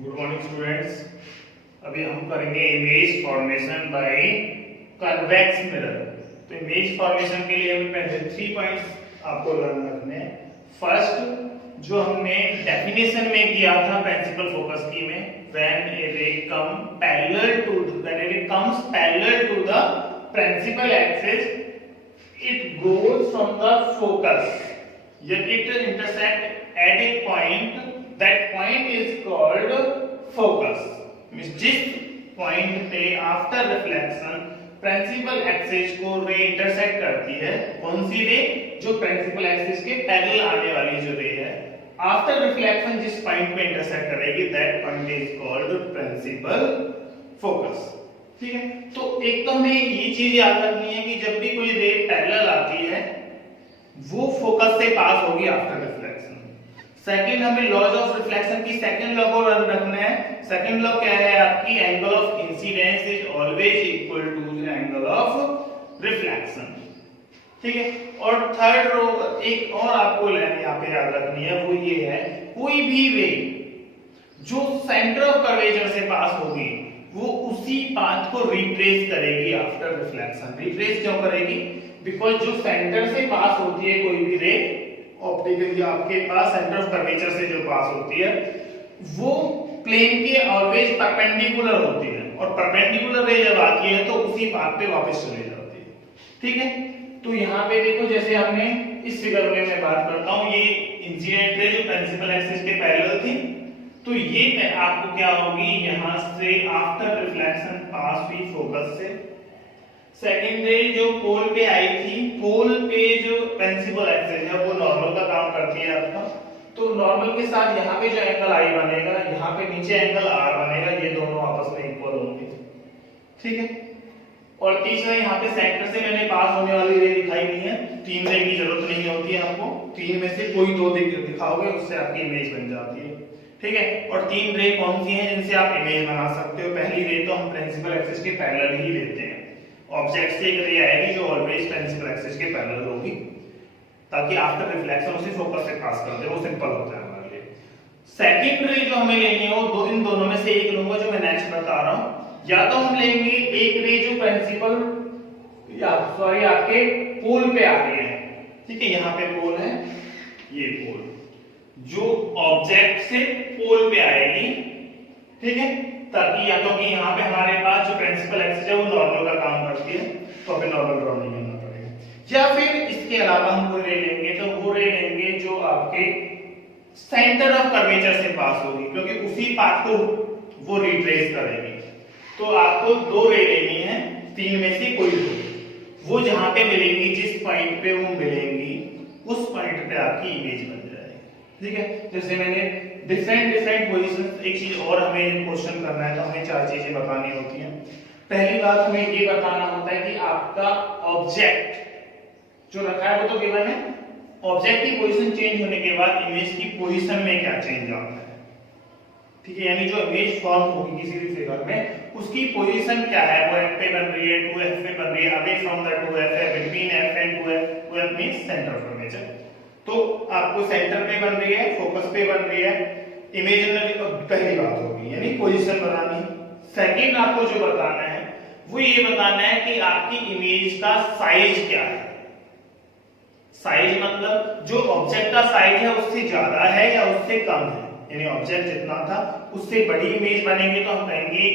Good morning students. अभी हम करेंगे image formation by convex mirror. तो इमेज फॉर्मेशन के लिए हमें पहले 3 पॉइंट्स आपको लर्न करने हैं। फर्स्ट जो हमने डेफिनेशन में किया था प्रिंसिपल फोकस की में, when a ray comes parallel to the principal axis it goes from the focus, yet it intersect at a point, that point is called focus। जिस पॉइंट पे आफ्टर रिफ्लेक्शन प्रिंसिपल एक्सिस को रे intersect करती है, कौन सी रे? जो principal axis के पैरेलल आने वाली जो रे है, आफ्टर रिफ्लेक्शन जिस पॉइंट पे इंटरसेक्ट करेगी, that point is called principal focus. ठीक है, तो एक तो हमें ये चीज याद रखनी है कि जब भी कोई रे पैरेलल आती है वो फोकस से पास होगी आफ्टर रिफ्लेक्शन। सेकंड, हमें लॉज ऑफ रिफ्लेक्शन की सेकंड लॉ को रखना है। सेकंड लॉ क्या है आपकी? Angle of incidence is always equal to the angle of reflection. ठीक है, और थर्ड रो एक और आपको यहाँ पे याद रखनी है, वो ये है, कोई भी रे जो सेंटर ऑफ कर्वेचर से पास होगी वो उसी पाथ को रिट्रेस करेगी आफ्टर रिफ्लेक्शन। रिट्रेस क्यों करेगी? बिकॉज जो सेंटर से पास होती है कोई भी रे ऑप्टिकली आपके पास सेंटर ऑफ कर्वेचर से जो पास होती है वो प्लेन के ऑलवेज परपेंडिकुलर होती है, और परपेंडिकुलर रे जब आती है तो उसी पाथ पे वापस चली जाती है। ठीक है, तो यहाँ पे देखो, जैसे हमने इस फिगर में मैं बात करता हूँ, ये इंसिडेंट रे जो प्रिंसिपल एक्सिस के पैरेलल थी, तो ये आपको क्या होगी, यहां से आफ्टर रिफ्लेक्शन पास हुई फोकस से। सेकंड रे जो पोल पे आई थी, पोल पे जो प्रिंसिपल एक्सिस है वो नॉर्मल का काम करती है आपका, तो नॉर्मल के साथ यहाँ पे जो एंगल आई बनेगा, यहाँ पे नीचे एंगल आर बनेगा, ये दोनों आपस में इक्वल होंगे। ठीक है, और तीसरा यहाँ पे सेंटर से मैंने पास होने वाली रे दिखाई नहीं है, 3 रे की जरूरत नहीं होती है आपको, 3 में से कोई 2 दिखाओगे उससे आपकी इमेज बन जाती है। ठीक है, और 3 रे कौन सी हैं जिनसे आप इमेज बना सकते हो? पहली रे तो हम प्रिंसिपल एक्सिस के पैरेलल ही लेते हैं, ऑब्जेक्ट से एक रे आएगी जो ऑलवेज प्रिंसिपल एक्सिस के पैरेलल होगी, ताकि आफ्टर रिफ्लेक्शन उसे फोकस से पास कर दे, वो सिंपल होता है हमारे लिए। सेकंड रे जो हमें लेनी है वो इन दोनों में से एक लूंगा जो मैं नेक्स्ट बता रहा हूं, या तो हम लेंगे एक रे जो प्रिंसिपल आपके पोल पे आ रही है। ठीक है, यहाँ पे पोल है, ये पोल जो ऑब्जेक्ट से पोल पे आएगी। ठीक है, ताकि या तो कि यहाँ पे हमारे पास जो प्रिंसिपल एक्सिस है वो नॉर्मल का काम करती है, तो हमें नॉर्मल ड्रॉ नहीं करना पड़ेगा। या फिर इसके अलावा हम कोई रे लेंगे, तो वो रे लेंगे जो आपके सेंटर ऑफ कर्वेचर से पास होगी, क्योंकि उसी पाथ को वो रिट्रेस करेगी। तो आपको 2 रे लेनी है, 3 में से कोई 2, वो जहां पे मिलेंगी, जिस पॉइंट पे वो मिलेंगी उस पॉइंट पे आपकी इमेज बन जाएगी। ठीक है, जैसे मैंने डिफरेंट पोजीशन, एक चीज और हमें क्वेश्चन करना है तो हमें 4 चीजें बतानी होती हैं। पहली बात हमें ये बताना होता है कि आपका ऑब्जेक्ट जो रखा है वो तो गिवन है, ऑब्जेक्ट की पोजीशन चेंज होने के बाद इमेज की पोजीशन में क्या चेंज आता है। ठीक है, यानी जो इमेज फॉर्म होगी किसी भी फिगर में उसकी पोजीशन क्या है, वो f पे बन रही है, 2f पे बन रही है, अवे फ्रॉम द 2f है, between f and 2f, 2f means centre of curvature, तो आपको सेंटर पे बन रही है, फोकस पे बन रही है, इमेजिनरी पहली बात होगी, यानी पोजीशन बनानी। सेकंड आपको जो बताना है वो ये बताना है कि आपकी इमेज का साइज क्या है। साइज मतलब जो ऑब्जेक्ट का साइज है उससे ज्यादा है या उससे कम है, यानी ऑब्जेक्ट जितना था उससे बड़ी इमेज बनेगी तो हम कहेंगे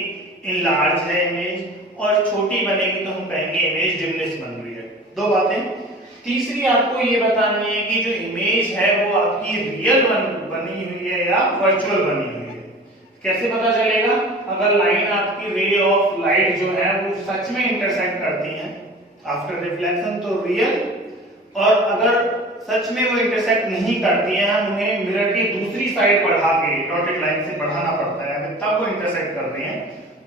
इनलार्ज है इमेज, और छोटी बनेगी तो हम कहेंगे इमेज डिमिनिश बन रही है। 2 बातें। तीसरी आपको ये बतानी है कि जो इमेज है वो आपकी रियल बनी हुई है या वर्चुअल बनी हुई है। कैसे पता चलेगा? अगर लाइन आपकी रे ऑफ लाइट जो है वो सच में इंटरसेक्ट करती है आफ्टर रिफ्लेक्शन तो रियल, और अगर सच में वो इंटरसेक्ट नहीं करती है, हम उन्हें मिरर की दूसरी साइड बढ़ा के डॉटेड लाइन से बढ़ाना पड़ता है तब वो इंटरसेक्ट कर रही है,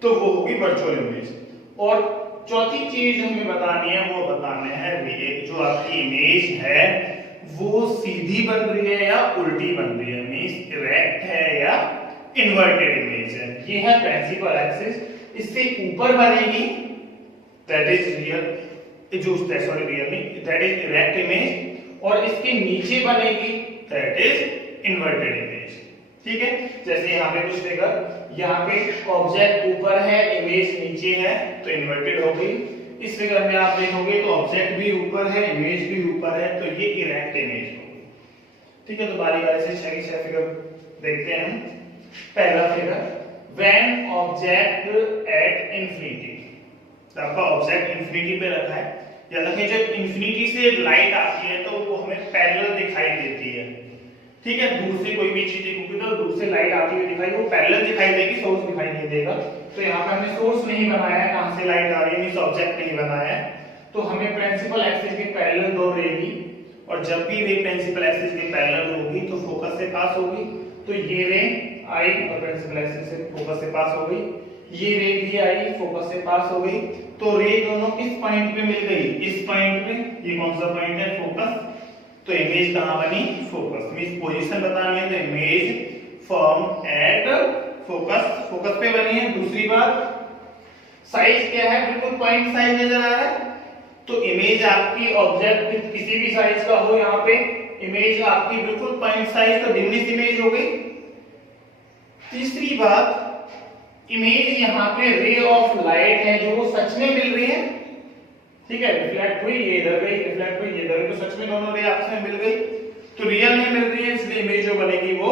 तो वो होगी वर्चुअल इमेज। और चौथी चीज हमें बतानी है, वो बताना है जो आपकी इमेज है वो सीधी बन रही है या उल्टी बन रही है, मींस इरेक्ट है या इन्वर्टेड इमेज है। ये है प्रिंसिपल एक्सिस, इससे ऊपर बनेगी that is real, that is erect image, और इसके नीचे बनेगी दैट इज इन्वर्टेड इमेज। ठीक है, जैसे यहाँ पे कुछ फिगर, यहाँ पे ऑब्जेक्ट ऊपर है, इमेज नीचे है, तो इन्वर्टेड हो गई। इस फिगर में आप देखोगे तो ऑब्जेक्ट भी ऊपर है, इमेज भी ऊपर है, तो ये इरेक्ट इमेज होगी। ठीक है, तो बारी बारी से 6 फिगर देखते हैं। पहला figure, when object at infinity, तो आपका ऑब्जेक्ट इंफिनिटी पे रखा है, याद रखिए जब इंफिनिटी से लाइट आती है तो वो हमें पैरेलल दिखाई देती है। ठीक है, दूर से कोई भी चीज देखोगे तो दूर से लाइट आती हुई दिखाई, वो पैरेलल दिखाई देगी, सोर्स दिखाई नहीं देगा। तो यहाँ पे हमने सोर्स नहीं बनाया है, कहां से लाइट आ रही है, मींस ऑब्जेक्ट नहीं बनाया है, तो हमें प्रिंसिपल एक्सिस के पैरेलल दो रहेगी, और जब भी रे प्रिंसिपल एक्सिस के पैरेलल होगी तो फोकस से पास होगी। तो ये रे आई और प्रिंसिपल एक्सिस से फोकस से पास हो गई, ये रे भी आई, फोकस से पास हो गई। तो रे दोनों किस पॉइंट पे मिल गई, इस पॉइंट पे। ये कौन सा पॉइंट है, फोकस। तो इमेज कहां बनी, फोकस। मींस पोजीशन बतानी है तो image form at focus, focus पे बनी है। दूसरी बात, साइज क्या है, बिल्कुल पॉइंट साइज नजर आ रहा है, तो इमेज आपकी ऑब्जेक्ट किसी भी साइज का हो, यहाँ पे इमेज आपकी बिल्कुल पॉइंट साइज, तो डिमिनिश इमेज हो गई। तीसरी बात, इमेज यहाँ पे रे ऑफ लाइट है जो वो सच में मिल रही है। ठीक है, रिफ्लेक्ट हुई, ये इधर गई, रिफ्लेक्ट हुई, ये इधर गई, तो सच में दोनों रे आपस में मिल गई, तो रियल में मिल रही है, इसलिए इमेज जो बनेगी वो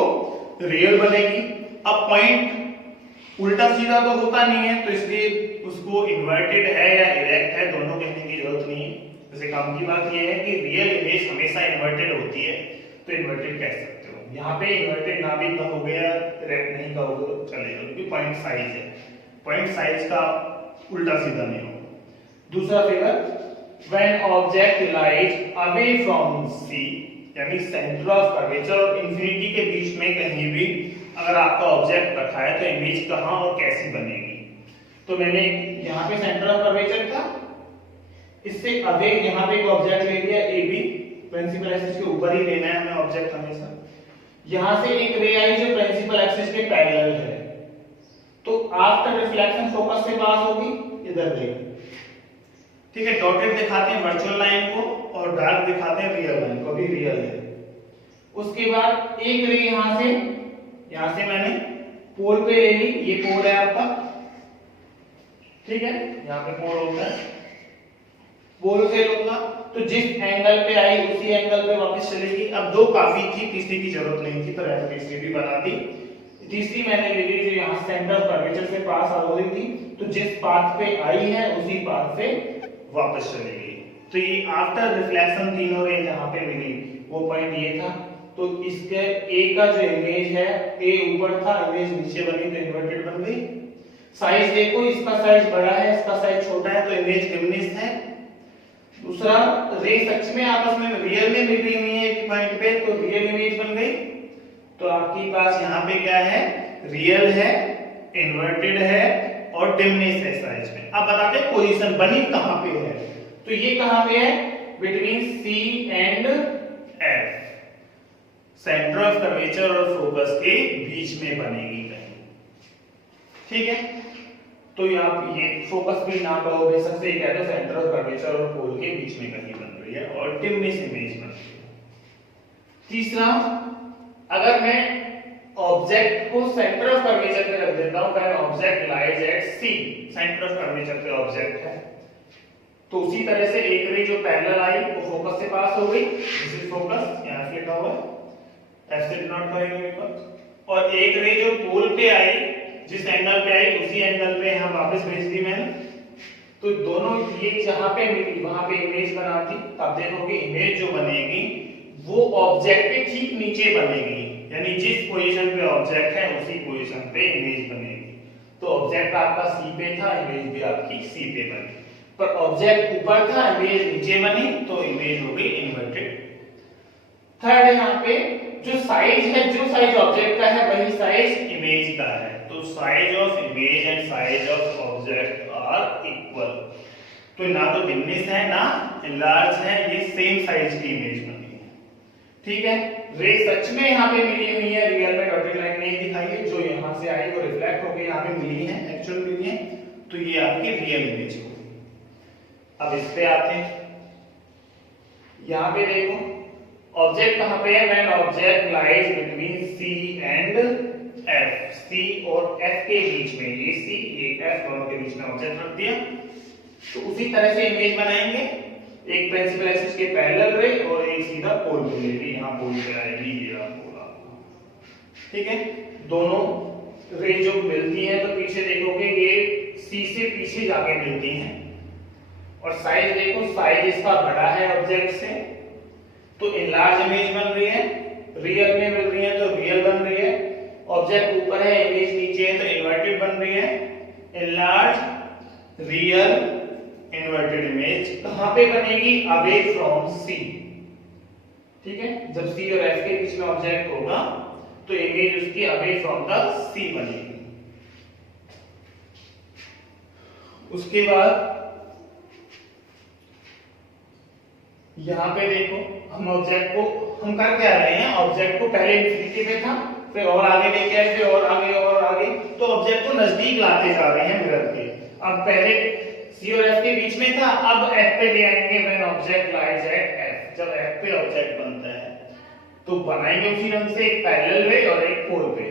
रियल बनेगी। अब पॉइंट उल्टा सीधा तो होता नहीं है, तो इसलिए उसको इन्वर्टेड है या इरेक्ट है दोनों कहने की जरूरत नहीं है। जैसे काम की बात ये है कि रियल इमेज हमेशा इन्वर्टेड होती है, तो इन्वर्टेड कह सकते हो। यहाँ पे इन्वर्टेड ना भी कहोगे या इरेक्ट नहीं कहोगे तो चलेगा, क्योंकि पॉइंट साइज है, पॉइंट साइज का उल्टा सीधा नहीं होगा। दूसरा figure, when object lies away from C, यानी सेंटर ऑफ कर्वेचर और इंफिनिटी के बीच में कहीं भी अगर आपका ऑब्जेक्ट रखा है तो इमेज कहां और कैसी बनेगी। तो मैंने यहाँ पे सेंटर ऑफ कर्वेचर था, इससे अवे यहाँ पे एक ऑब्जेक्ट ले लिया ए बी, प्रिंसिपल एक्सिस के ऊपर ही लेना है हमें ऑब्जेक्ट हमेशा। यहां से एक रे आई जो प्रिंसिपल एक्सिस के पैरेलल है, तो आफ्टर रिफ्लेक्शन फोकस से पास होगी, इधर गई। ठीक है, डॉटेड दिखाते हैं वर्चुअल लाइन को और डार्क दिखाते हैं रियल लाइन को, भी रियल है। उसके बाद एक रे यहां से मैंने पोल पे ले ली, ये पोल है आपका। ठीक है, यहाँ पे पोल होता है, पोल से लूंगा तो जिस एंगल पे आई उसी एंगल पे वापस चलेगी। अब दो काफी थी, तीसरी की जरूरत नहीं थी, तो तीसरी भी बना दी। तीसरी मैंने ले ली जो यहाँ सेंटर ऑफ कर्वेचर से पास हो रही थी, तो जिस पाथ पे आई है उसी पाथ से वापस चलेगी। तो ये आफ्टर रिफ्लेक्शन तीनों रे जहां पे मिली वो पॉइंट ये था। तो इसके ए का जो इमेज है, ए ऊपर था, इमेज नीचे बनी तो इन्वर्टेड बन गई। साइज देखो, इसका साइज बड़ा है, इसका साइज छोटा है, तो इमेज डिमिनिश है। दूसरा, रे सच में आपस में रियल में मिल रही हुई है एक पॉइंट पे, तो रियल इमेज बन गई। तो आपके पास यहाँ पे क्या है, रियल है, इन्वर्टेड है और डिमिनिश है साइज में। अब बताते हैं पोजीशन बनी कहां पे है, तो ये कहां पे है, between C and F, centre of curvature और फोकस के बीच में बनेगी कहीं। ठीक है, तो यहाँ ये फोकस भी ना कहो, बेशक से ये कहते हैं सेंटर ऑफ कर्वेचर और पोल के बीच में कहीं बन रही है और डिमिनिश इमेज बन रही है। तीसरा, अगर मैं ऑब्जेक्ट को सेंटर ऑफ कर्वेचर पे रख देता हूं, when object lies at C, centre of curvature पे ऑब्जेक्ट है, तो उसी तरह से एक रे जो पैरेलल आई वो फोकस से पास हो गई, दिस इज फोकस, यहां लिखा हुआ है, ऐसे नोट करेंगे एक बार। और एक रे जो पोल पे आई, जिस एंगल पे आई उसी एंगल पे यहां वापस भेज दी मैंने, तो दोनों ये जहां पे मिली वहां पे इमेज बनाती। तब देखोगे इमेज जो बनेगी वो ऑब्जेक्ट के ठीक नीचे बनेगी, यानी जिस पोजीशन पे ऑब्जेक्ट है उसी पोजीशन पे इमेज बनेगी। तो ऑब्जेक्ट आपका सी पे था, इमेज भी आपकी सी पे बनी, पर ऑब्जेक्ट ऊपर था, इमेज नीचे बनी, तो इमेज हो गई इन्वर्टेड। थर्ड, यहाँ पे जो साइज है, जो साइज ऑब्जेक्ट का है वही साइज इमेज का है, तो size of image and size of object are equal. तो ना तो डिमिनिश है ना एनलार्ज है, ये सेम साइज की इमेज बनी है। ठीक है, रे सच में यहाँ पे मिली हुई है, रियल में डॉटेड लाइन नहीं दिखाई है, जो यहाँ से आई वो रिफ्लेक्ट होकर यहाँ पे मिली है, एक्चुअल मिली है, तो ये आपकी रियल इमेज होगी। अब इस पे आते हैं, यहाँ पे देखो ऑब्जेक्ट कहां पे है? When object lies between C and F, C और एफ के बीच में, ये सी ये एफ दोनों के बीच में ऑब्जेक्ट रख दिया। तो उसी तरह से इमेज बनाएंगे, एक प्रिंसिपल एक्सिस के पैरेलल रे और एक सीधा पोल पे लेके, यहां पोल पे आएगी ये पोल आपको, ठीक है। दोनों रे जो मिलती है तो पीछे देखोगे ये सी से पीछे जाके मिलती हैं, और साइज देखो, साइज इसका बड़ा है ऑब्जेक्ट से, तो इनलार्ज इमेज बन रही है। रियल में मिल रही है तो रियल बन रही है। ऑब्जेक्ट ऊपर है, इमेज नीचे है तो इन्वर्टेड बन रही है। इनलार्ज रियल इन्वर्टेड इमेज कहां पे बनेगी? अवे फ्रॉम सी, ठीक है। जब सी और एफ के बीच में ऑब्जेक्ट होगा तो इमेज उसकी अवे फ्रॉम द सी बनेगी। उसके बाद यहां पे देखो, हम ऑब्जेक्ट को हम कर क्या रहे हैं? ऑब्जेक्ट को पहले इंफिनिटी पे था, फिर और आगे लेके आए, फिर और आगे, तो ऑब्जेक्ट को नजदीक लाते जा रहे हैं मिरर के। अब पहले सी और एफ के बीच में था, अब एफ पे ले आएंगे when object lies eight F. जब एफ पे ऑब्जेक्ट बनता है तो बनाएंगे उसी रंग से एक पैरेलल रे और एक पोल पे।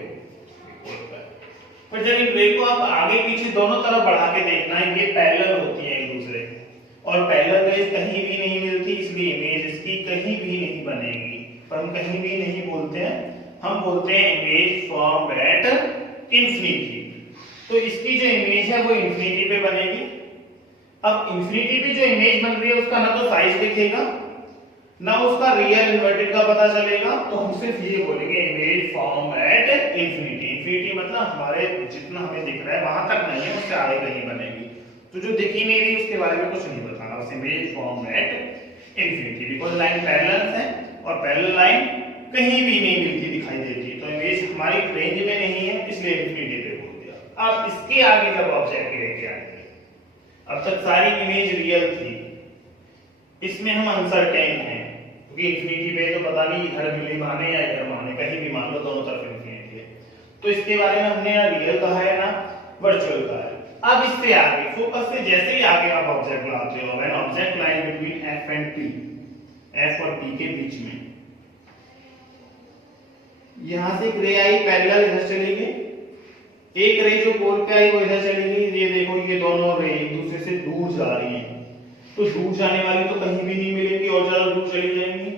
पर जब इन रे को आप आगे पीछे दोनों तरफ बढ़ा के देखना है, ये पैरेलल होती है एक दूसरे के, और पैरेलल रेज कहीं भी नहीं मिलती, इसलिए इमेज इसकी कहीं भी नहीं बनेगी। पर हम कहीं भी नहीं बोलते हैं, हम बोलते हैं इमेज फॉर्म एट इंफिनिटी। तो इसकी जो इमेज है वो इंफिनिटी पे बनेगी। अब इंफिनिटी पे जो इमेज बन रही है उसका ना तो साइज दिखेगा ना उसका रियल इन्वर्टेड का पता चलेगा, तो हम सिर्फ ये बोलेंगे image form at infinity. Infinity मतलब हमारे जितना हमें दिख रहा है वहां तक नहीं है, उससे आगे कहीं बनेगी। तो जो दिख ही नहीं रही उसके बारे में कुछ नहीं बताना, बस image form at infinity. Because line parallel है और पैरेलल लाइन कहीं भी नहीं मिलती, दिखाई देती, तो इमेज हमारी रेंज में नहीं है, इसलिए इंफिनिटी पे बोल दिया। अब इसके आगे जब ऑब्जेक्ट लेके आएंगे, अब तक सारी इमेज रियल थी, इसमें हम अनसर्टेन हैं क्योंकि इंफिनिटी पे तो पता नहीं इधर भी माने या इधर माने, कहीं भी मान लो, दोनों तरफ इंफिनिटी है। तो इसके बारे में हमने ना रियल कहा है ना वर्चुअल कहा है। अब इससे आगे फोकस से जैसे ही आगे आप ऑब्जेक्ट लाते हो, when object lies between F and P, F और पी के बीच में, यहां से एक रे आई पैरेलल इधर चली गई, एक रे जो पोल पे आई वो इधर चली गई। ये देखो ये दोनों रे एक दूसरे से दूर जा रही हैं, तो दूर जाने वाली तो कहीं भी नहीं मिलेंगी और ज्यादा दूर चली जाएंगी,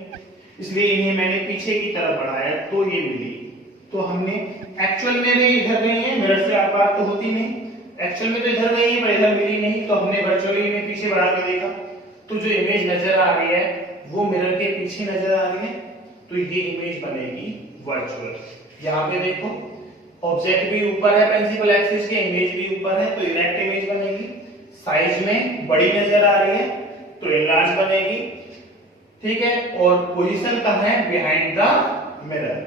इसलिए इन्हें मैंने पीछे की तरफ बढ़ाया तो ये मिली। तो हमने एक्चुअल में रे इधर नहीं है, मिरर से आर पार तो होती नहीं, एक्चुअल में तो इधर गई है पर इधर मिली नहीं, तो हमने वर्चुअली इन्हें पीछे बढ़ा के देखा, तो जो इमेज नजर आ रही है वो मिरर के पीछे नजर आ रही है, तो ये इमेज बनेगी वर्चुअल। यहाँ पे देखो ऑब्जेक्ट भी ऊपर है प्रिंसिपल एक्सिस के, इमेज भी ऊपर है, तो इरेक्ट इमेज बनेगी। साइज में बड़ी नजर आ रही है तो इनलार्ज बनेगी, ठीक है। और पोजीशन कहां है? Behind the mirror.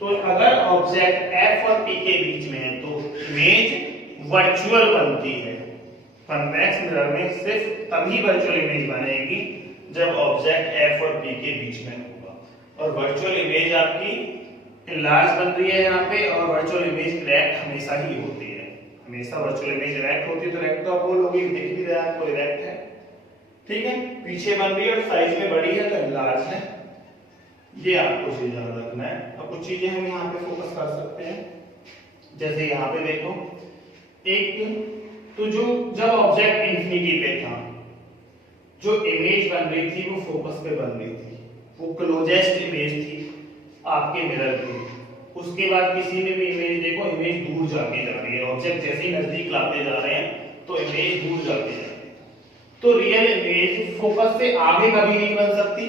तो अगर ऑब्जेक्ट एफ और पी के बीच में है तो इमेज वर्चुअल बनती है। कन्वेक्स मिरर में सिर्फ तभी वर्चुअल इमेज बनेगी जब ऑब्जेक्ट एफ और पी के बीच में होगा, और वर्चुअल इमेज आपकी इनलार्ज बन रही है यहाँ पे, और वर्चुअल इमेज इरेक्ट हमेशा ही होती है, हमेशा वर्चुअल इमेज इरेक्ट होती है। तो इरेक्ट तो आप बोलोगे, दिख भी रहा है आपको इरेक्ट है, ठीक है, पीछे बन रही है और साइज में बड़ी है तो इनलार्ज है। ये आपको चीज याद रखना है। अब कुछ चीजें हम यहाँ पे फोकस कर सकते हैं, जैसे यहाँ पे देखो, एक तो जो जब ऑब्जेक्ट इंफिनिटी पे था, जो इमेज बन रही थी वो फोकस पे बन रही थी, वो क्लोजेस्ट इमेज थी आपके मिरर की। उसके बाद किसी में भी इमेज देखो, इमेज दूर जाके जा रही है, ऑब्जेक्ट जैसे ही नजदीक लाते जा रहे हैं तो इमेज दूर जाके जा रही है। तो रियल इमेज फोकस से आगे कभी नहीं बन सकती,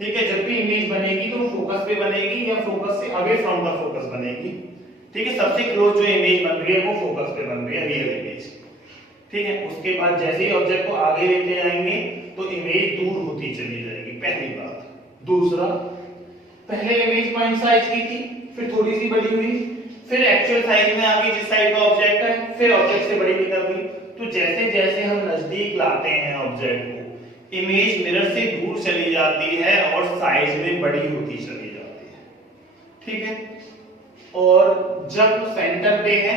ठीक है। जब भी इमेज बनेगी तो फोकस पे बनेगी या फोकस से अवे फ्रॉम द फोकस बनेगी, ठीक है। सबसे क्लोज जो इमेज बन रही है वो फोकस पे बन रही है, रियल इमेज, ठीक है। उसके बाद जैसे ही ऑब्जेक्ट को आगे लेते जाएंगे तो इमेज दूर होती चली जाएगी, पहली बात। दूसरा, पहले इमेज पॉइंट साइज की थी, फिर थोड़ी सी बड़ी हुई, फिर एक्चुअल साइज में आ गई जिस साइज का ऑब्जेक्ट है, फिर ऑब्जेक्ट से बड़ी निकल गई। तो जैसे जैसे हम नजदीक लाते हैं ऑब्जेक्ट को, इमेज मिरर से दूर चली जाती है और साइज में बड़ी होती चली जाती है, ठीक है। और जब सेंटर पे है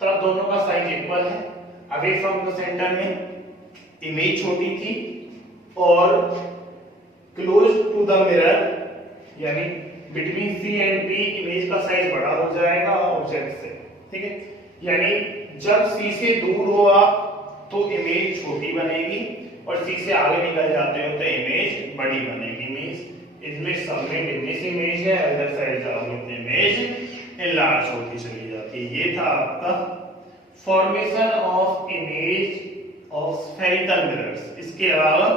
तब दोनों का साइज इक्वल है। अवे फ्रॉम द सेंटर में इमेज छोटी थी और क्लोज टू द मिरर, यानी between C and D image का साइज बड़ा हो जाएगा ऑब्जेक्ट से, ठीक है। यानी जब सी से दूर हो आप तो इमेज छोटी बनेगी, और सी से आगे निकल जाते हो तो इमेज बड़ी बनेगी। मींस इसमें सबमिट इन दिस इमेज है, अदर साइड जाओगे तो इमेज एनलार्ज होती चली जाती है। ये था आपका formation of image of spherical mirrors. इसके अलावा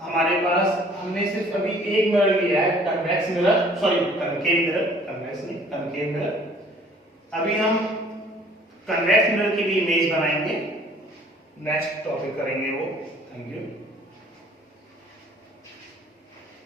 हमारे पास हमने सिर्फ अभी एक मिरर लिया है, convex mirror, sorry concave mirror, convex नहीं कनकेव मिरर। अभी हम कन्वेक्स मिरर की भी इमेज बनाएंगे, नेक्स्ट टॉपिक करेंगे वो। Thank you.